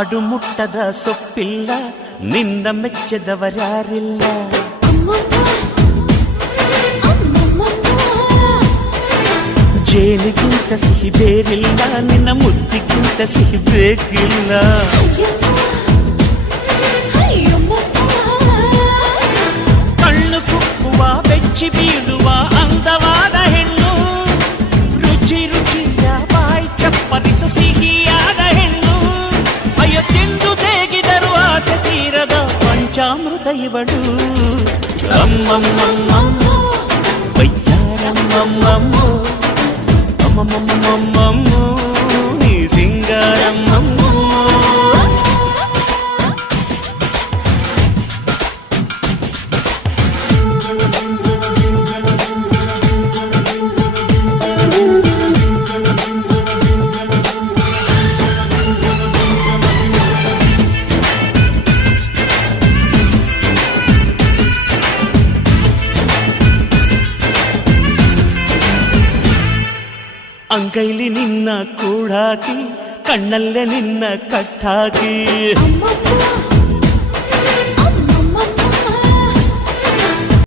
ಕಾಡು ಮುಟ್ಟದ ಸೊಪ್ಪಿಲ್ಲ, ನಿನ್ನ ಮೆಚ್ಚದವರ್ಯಾರಿಲ್ಲ. ಜೇನಿಗಿಂತ ಸಿಹಿ ಬೇರಿಲ್ಲ, ನಿನ್ನ ಮುದ್ದಿಗಿಂತ ಸಿಹಿ ಬೇಕಿಲ್ಲ. ಕಣ್ಣು ಕುಕ್ಕುವ ಬೆಚ್ಚಿ ಬೀಳುವ ಅಂದವಾದ ಹೆಣ್ಣು, ರುಚಿ ರುಚಿಯ ಬಾಯಿ ಚಪ್ಪರಿಸ ಸಿಹಿಯಾದ ಹೆಣ್ಣು. ಅಯ್ಯೋ ತಿಂದು ಬೇಗಿದರು ಆಸೆ ತೀರದ ಪಂಚಾಮೃತ ಇವಳು. ಅಮ್ಮಮ್ಮಮ್ಮಮ್ಮೋ ವಯ್ಯಾರಮ್ಮಮ್ಮಮ್ಮೋ ಅಮ್ಮಮ್ಮಮ್ಮಮ್ಮಮ್ಮೋ ನೀ ಸಿಂಗಾರಮ್ಮಮ್ಮೋ. ಅಂಗೈಲಿ ನಿನ್ನ ಕೂಡಾಕಿ, ಕಣ್ಣಲ್ಲೇ ನಿನ್ನ ಕಟ್ಟಾಕಿ.